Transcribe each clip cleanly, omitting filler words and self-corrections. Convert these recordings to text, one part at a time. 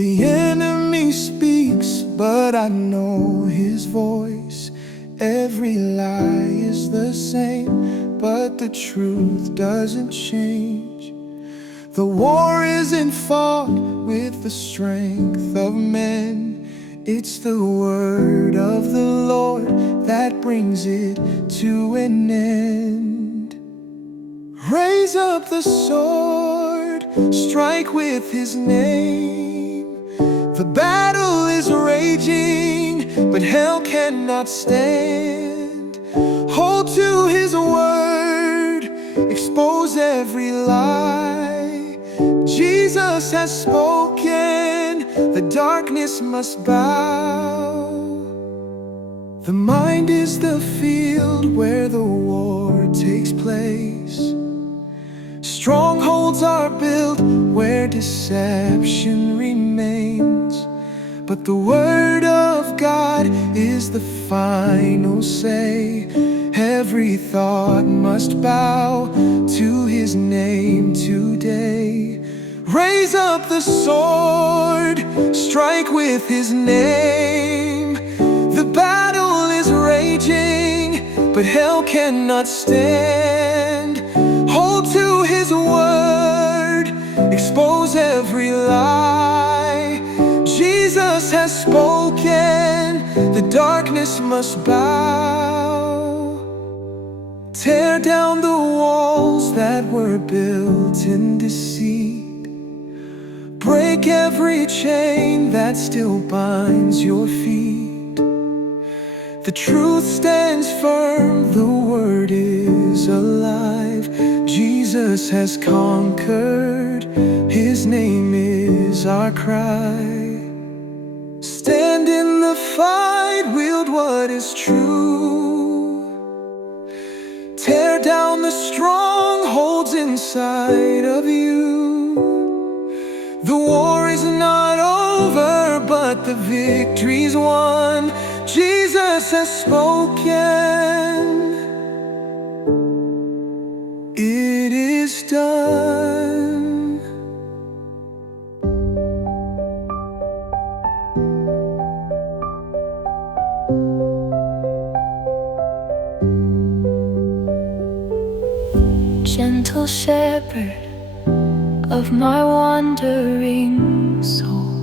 The enemy speaks, but I know his voice. Every lie is the same, but the truth doesn't change. The war isn't fought with the strength of men. It's the word of the Lord that brings it to an end. Raise up the sword, strike with his name. The battle is raging, but hell cannot stand. Hold to his word, expose every lie. Jesus has spoken, the darkness must bow. The mind is the field where the war takes place. Strongholds are built where deception remains. But the word of God is the final say. Every thought must bow to his name today. Raise up the sword, strike with his name. The battle is raging, but hell cannot stand. Hold to his word, expose every lie. Jesus has spoken, the darkness must bow. Tear down the walls that were built in deceit. Break every chain that still binds your feet. The truth stands firm, the word is alive. Jesus has conquered, his name is our cry. Stand in the fight, wield what is true. Tear down the strongholds inside of you. The war is not over, but the victory's won. Jesus has spoken. It is done. Gentle shepherd of my wandering soul,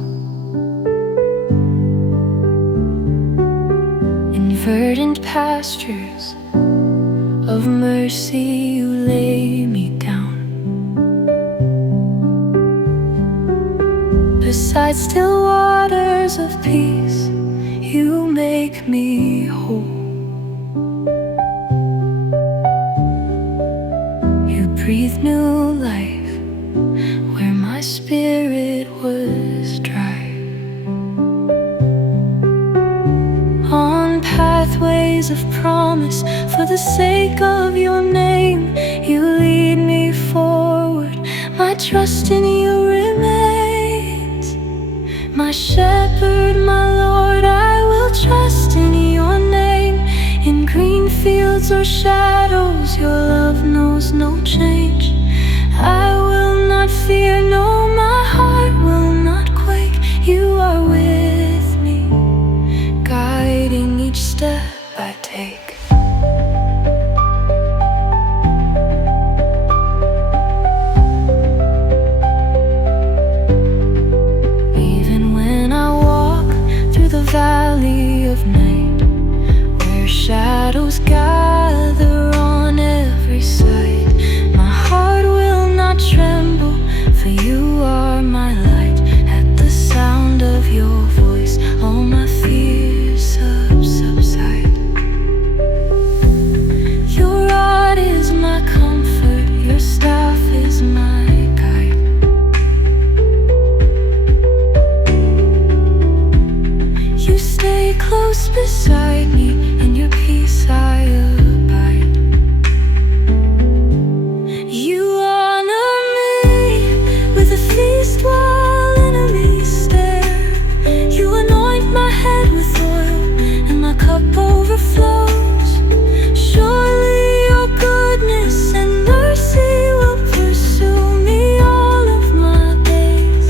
in verdant pastures of mercy you lay me down. Beside still waters of peace you make me whole. You breathe new life where my spirit was dry. On pathways of promise, for the sake of your name, you lead me forward. My trust in you remains. My shepherd, my Lord, I will trust in your name. In green fields or shadows, your love knows no change. I will not fear, no, my heart will not quake. You are with me, guiding each step I take. Even when I walk through the valley of night, where shadows gather on every side, my heart will not tremble, for you are my light. At the sound of your voice, all my fears subside. Your rod is my comfort, your staff is my guide. You stay close beside me, in your peace I abide. You honor me with a feast while enemies stare. You anoint my head with oil, and my cup overflows. Surely your goodness and mercy will pursue me all of my days.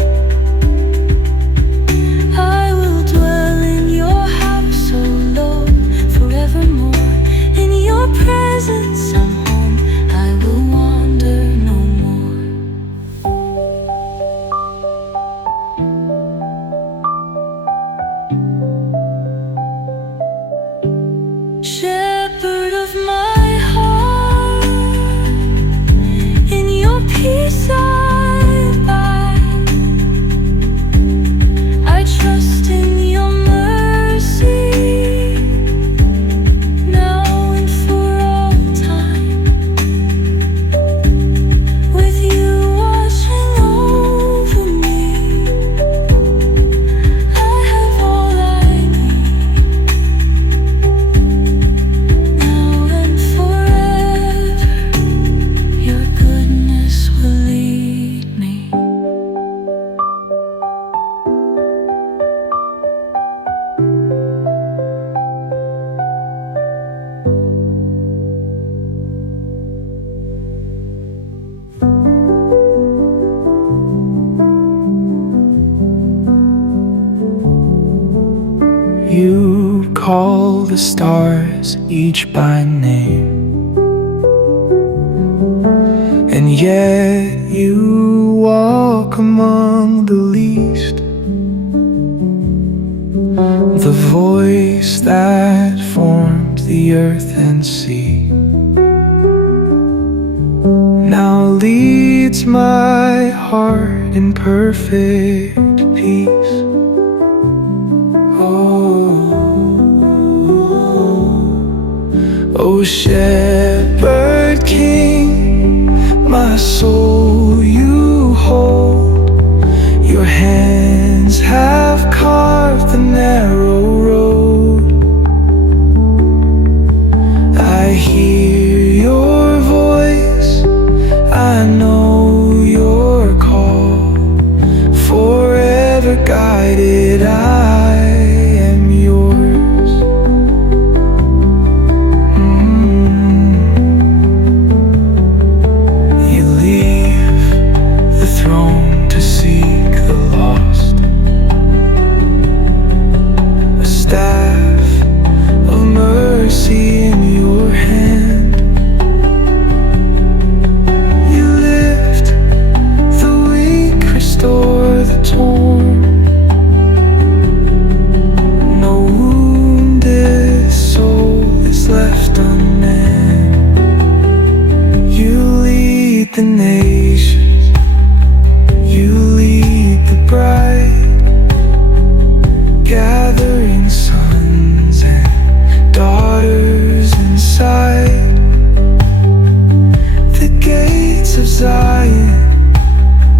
You call the stars each by name, and yet you walk among the least. The voice that formed the earth and sea now leads my heart in perfect peace. Oh, shepherd king, my soul you hold. Your hands have carved the narrow road. I hear your voice, I know your call. Forever guided, I am yours. You leave the throne to seek the lost, a staff of mercy in your hand. You lift the weak, restore the torn. No wounded soul is left unmanned. You lead the nations, you lead the bride, gathering sons and daughters inside. The gates of Zion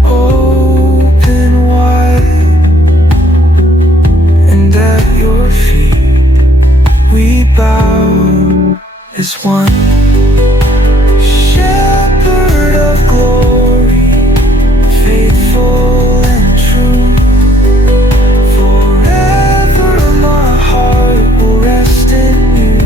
open wide, and at your feet we bow as one. Shepherd of glory, faithful and true, forever my heart will rest in you.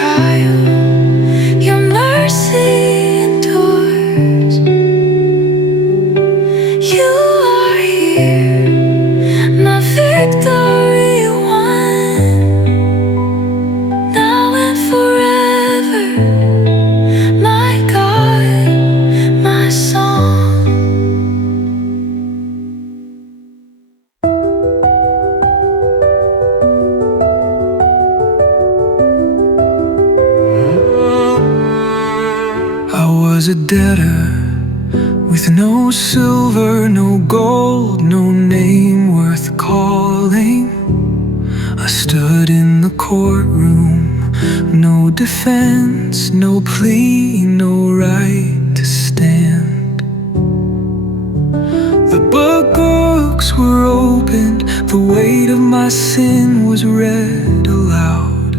trial, your mercy endures. You are here, my victory won, now and forever, my God, my song. I was a debtor with no silver, no gold, no name worth calling. I stood in the courtroom, no defense, no plea, no right to stand. The books were opened, the weight of my sin was read aloud.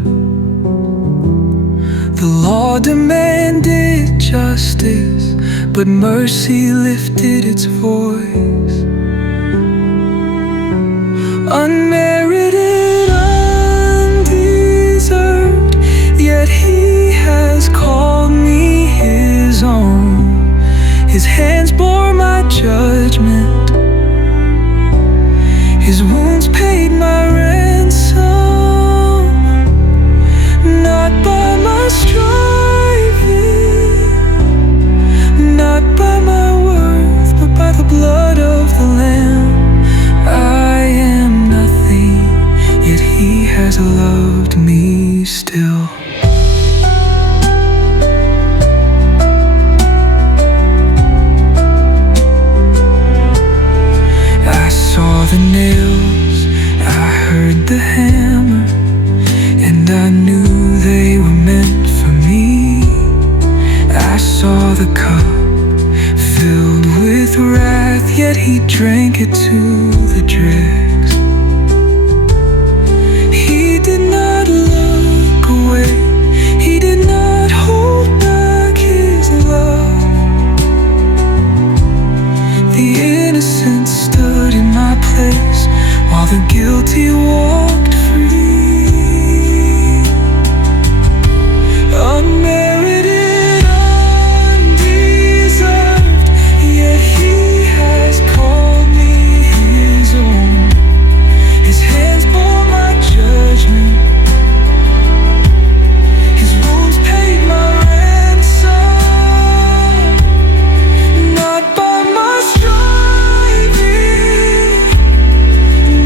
The law demanded justice, but mercy lifted its voice. Unmerited, undeserved, yet He has called me His own. His hands bore my judgment, His wounds paid my ransom. Not by my striving, not by my worth, but by the blood of the Lamb. I am nothing, yet He has loved me still. I saw the nails, I heard the hammer, and I knew they were meant for me. I saw the cup filled with wrath, yet He drank it to the dregs. He did not look away, He did not hold back His love. The innocent stood in my place, while the guilty walked free. Unmerited, undeserved, yet He has called me His own. His hands bore my judgment, His wounds paid my ransom. Not by my striving,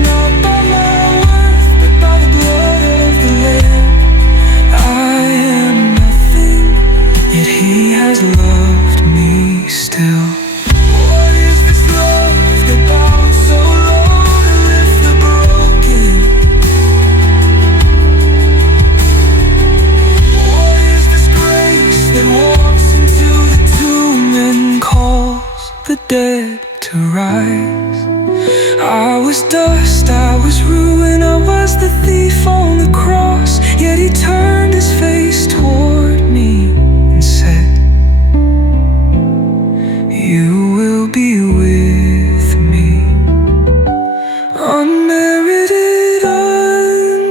not by my worth, but by the blood of the Lamb. I am nothing, yet He has loved me still. What is this love that bows so low to lift the broken? What is this grace that walks into the tomb and calls the dead to rise? I was dust, I was ruin, I was the thief on the cross, yet He turned His face toward me and said, you will be with me. Unmerited,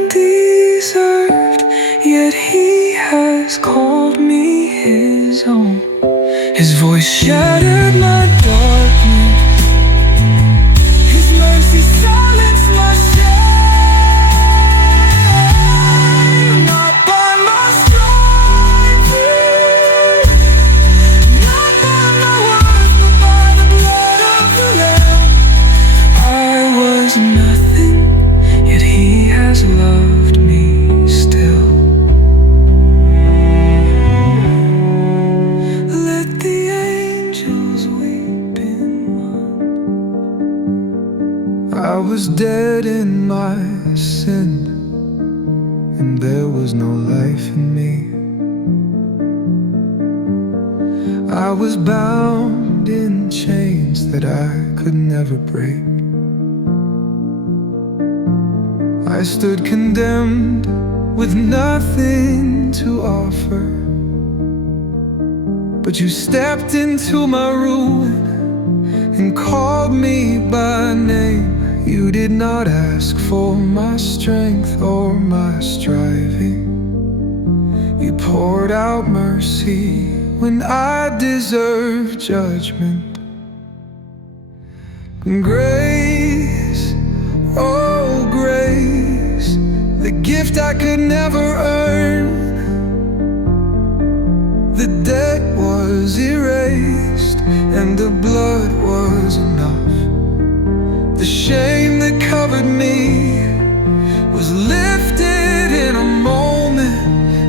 undeserved, yet He has called me His own. His voice shattered my darkness, His mercy silenced my shame. Not by my striving, not by my worth, but by the blood of the Lamb. I was nothing, yet He has loved me still. Let the angels weep in one. I was dead in my sin, and there was no life in me. I was bound in chains that I could never break. I stood condemned with nothing to offer, but you stepped into my ruin and called me by name. You did not ask for my strength or my striving. You poured out mercy when I deserved judgment. Grace, oh grace, the gift I could never earn. The debt was erased and the blood was enough. The shame that covered me was lifted in a moment.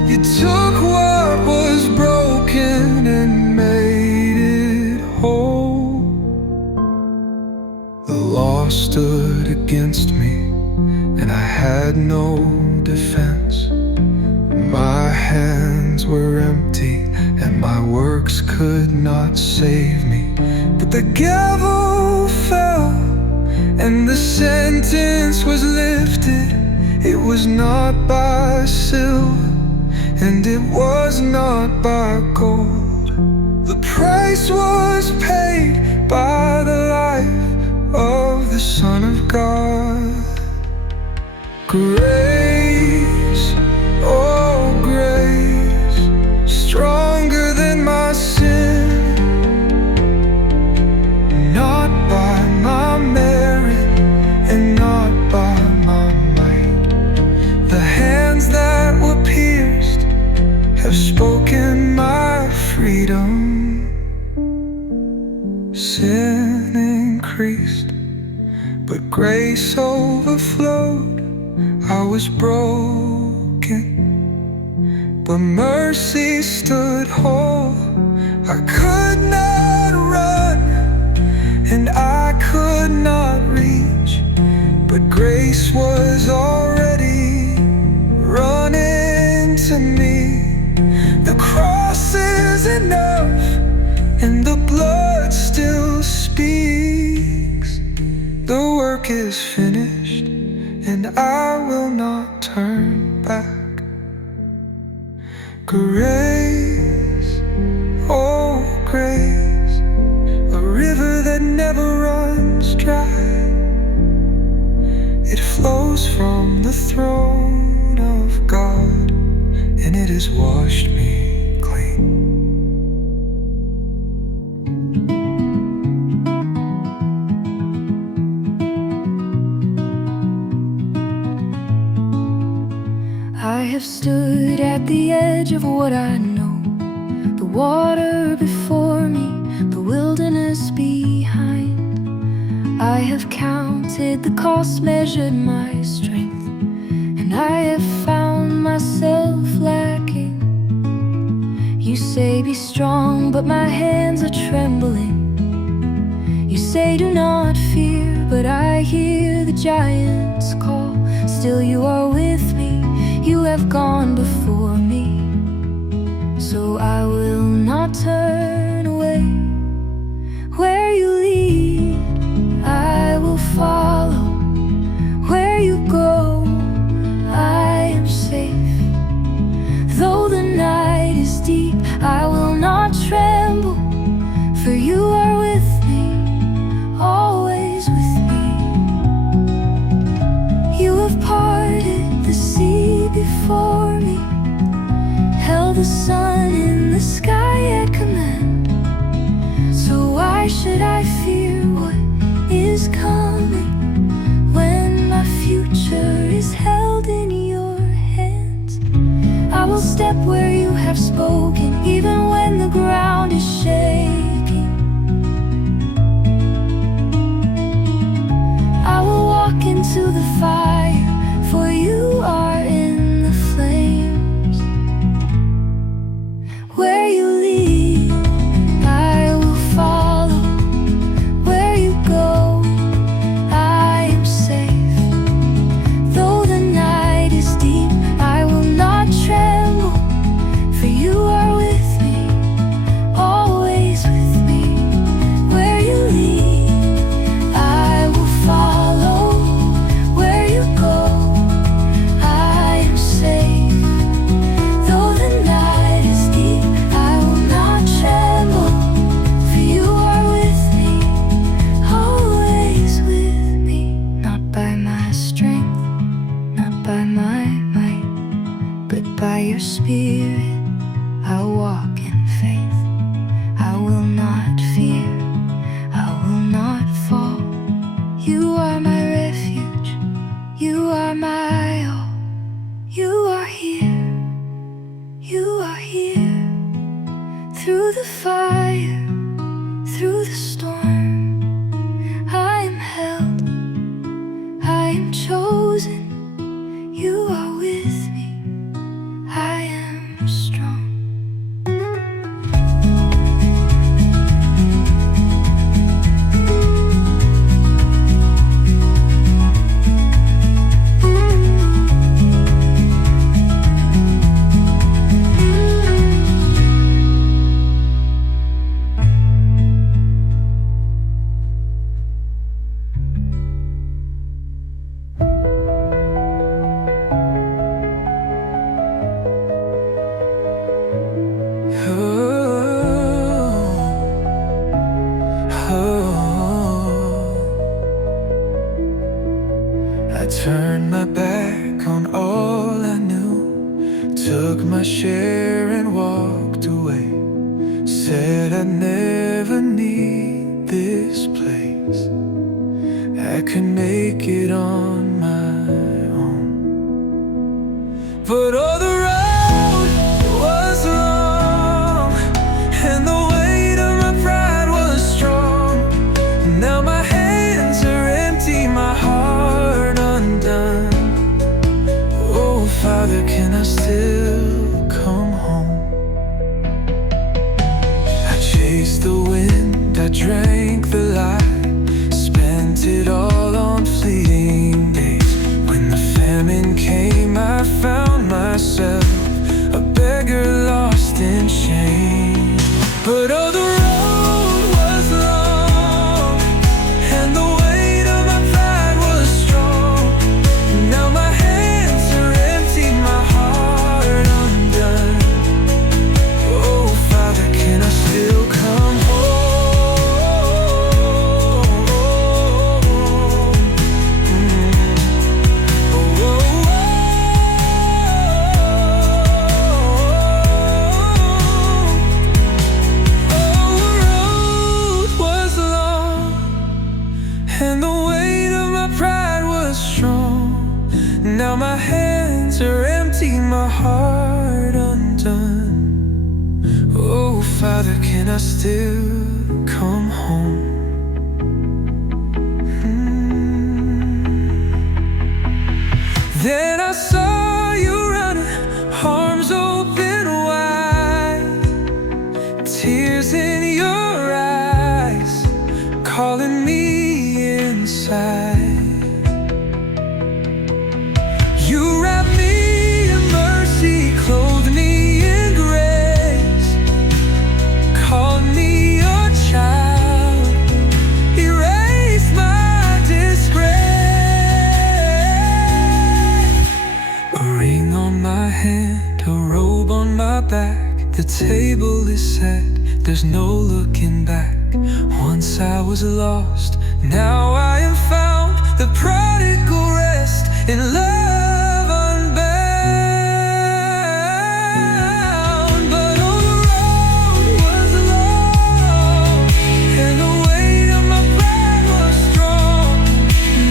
You took what was broken and made it whole. The law stood against me and I had no defense. My hands were empty and my works could not save me. But the gavel fell and the sentence was lifted. It was not by silver and it was not by gold. The price was paid by the life of the Son of God. Grace, oh grace, stronger than my sin. Not by my merit and not by my might. The hands that were pierced have spoken my freedom. Sin increased, but grace overflowed. I was broken, but mercy stood whole. I could not run and I could not reach, but grace was already running to me. The cross is enough and the blood still speaks. The work is finished and I will not turn back. Grace, oh grace, a river that never runs dry. It flows from the throne of God and it has washed me clean. I have stood at the edge of what I know, the water before me, the wilderness behind. I have counted the cost, measured my strength, and I have found myself lacking. You say be strong, but my hands are trembling. You say do not fear, but I hear the giants call. Still you are with me, you have gone before me, so I will not turn away. Where you lead, I will follow. Where you go, I am safe. Though the night is deep, I will not tremble, for you are with me, always with me. You have parted the sea before me, held the sun in the sky at command. So why should I fear what is coming when my future is held in your hands? I will step where you have spoken, even when the ground is shaking. I will walk into the fire, for you are in the flames. Where you lead, I will follow. Where you go, I am safe. Though the night is deep, I will not tremble, I walk in faith. I will not fear. I will not fall. You are my refuge. You are my all. You are here. You are here. Through the fire, through the storm, I am held. I am chosen. You are with me. I am strong. I turned my back on all I knew, took my share and walked away. Said I'd never need this place, I could make it on my own. But all the road was long, and the weight of my pride was strong. Now my hands are empty, my heart undone. Oh, Father, can I still come home? I chased the wind, I drank the light, spent it all on fleeting days. When the famine came, I found myself a beggar lost in shame. But oh, the road was long, and the weight of my pride was strong. Now my hands are empty, my heart undone. Oh, Father, can I still come home? And the weight of my pride was strong. Now my hands are empty, my heart undone. Oh, Father, can I still come home? Then I saw you running, arms open wide, tears in your eyes, calling me inside. You wrapped me in mercy, clothed me in grace, called me your child, erased my disgrace. A ring on my hand, a robe on my back, the table is set, there's no looking back. Once I was lost, now I am found, the prodigal rest in love unbound. But oh, the road was long, and the weight of my pride was strong.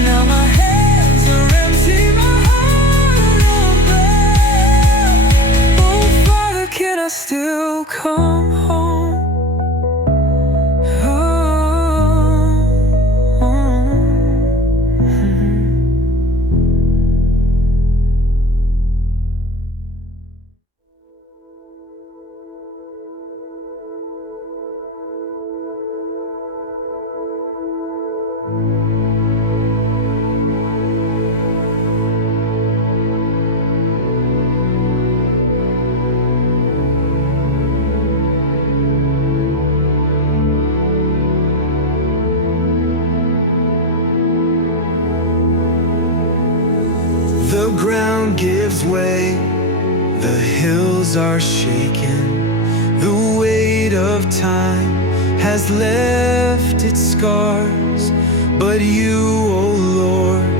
Now my hands are empty, my heart unbound. Oh, Father, can I still come home? The ground gives way, the hills are shaken. The weight of time has left its scars, but you, O Lord,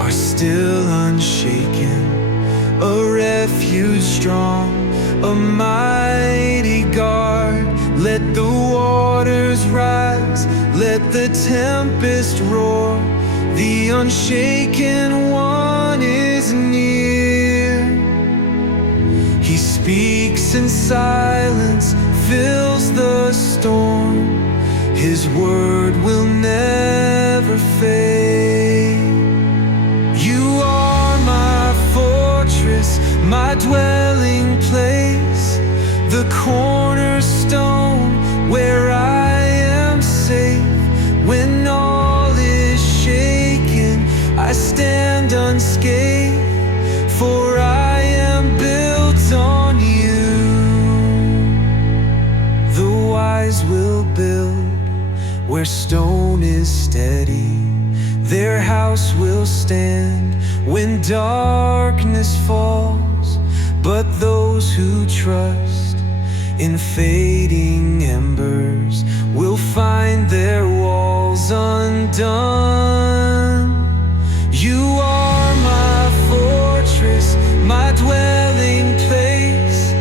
are still unshaken. A refuge strong, a mighty Let the tempest roar, the unshaken one is near. He speaks and silence fills the storm. His word will never fade. You are my fortress, my dwelling place, the cornerstone where I am safe. When all is shaken, I stand unscathed, for I am built on you. The wise will build where stone is steady. Their house will stand when darkness falls. But those who trust in fading embers will find their walls undone. You are my fortress, my dwelling place,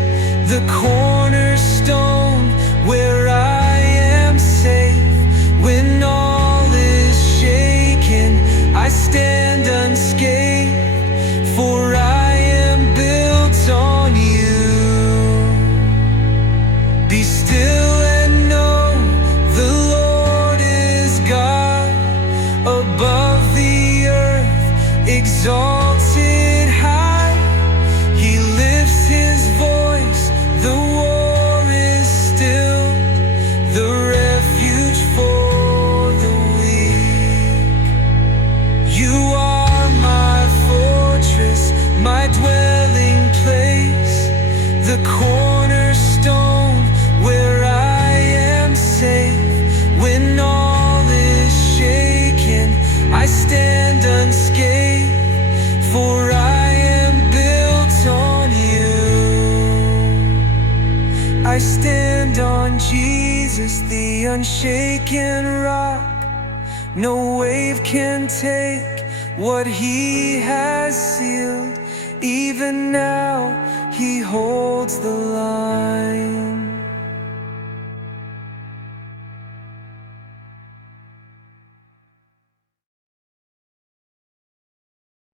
the cornerstone where I am safe. When all is shaken, I stand unscathed, for I am built on you. Be still and know the Lord is God. Above the earth, exalted high, He lifts His voice, the war is still, the refuge for the weak. You are my fortress, my dwelling place, the cornerstone where I am safe. When all is shaken, I stand unscathed, for I am built on you. I stand on Jesus, the unshaken rock. No wave can take what He has sealed. Even now He holds the line.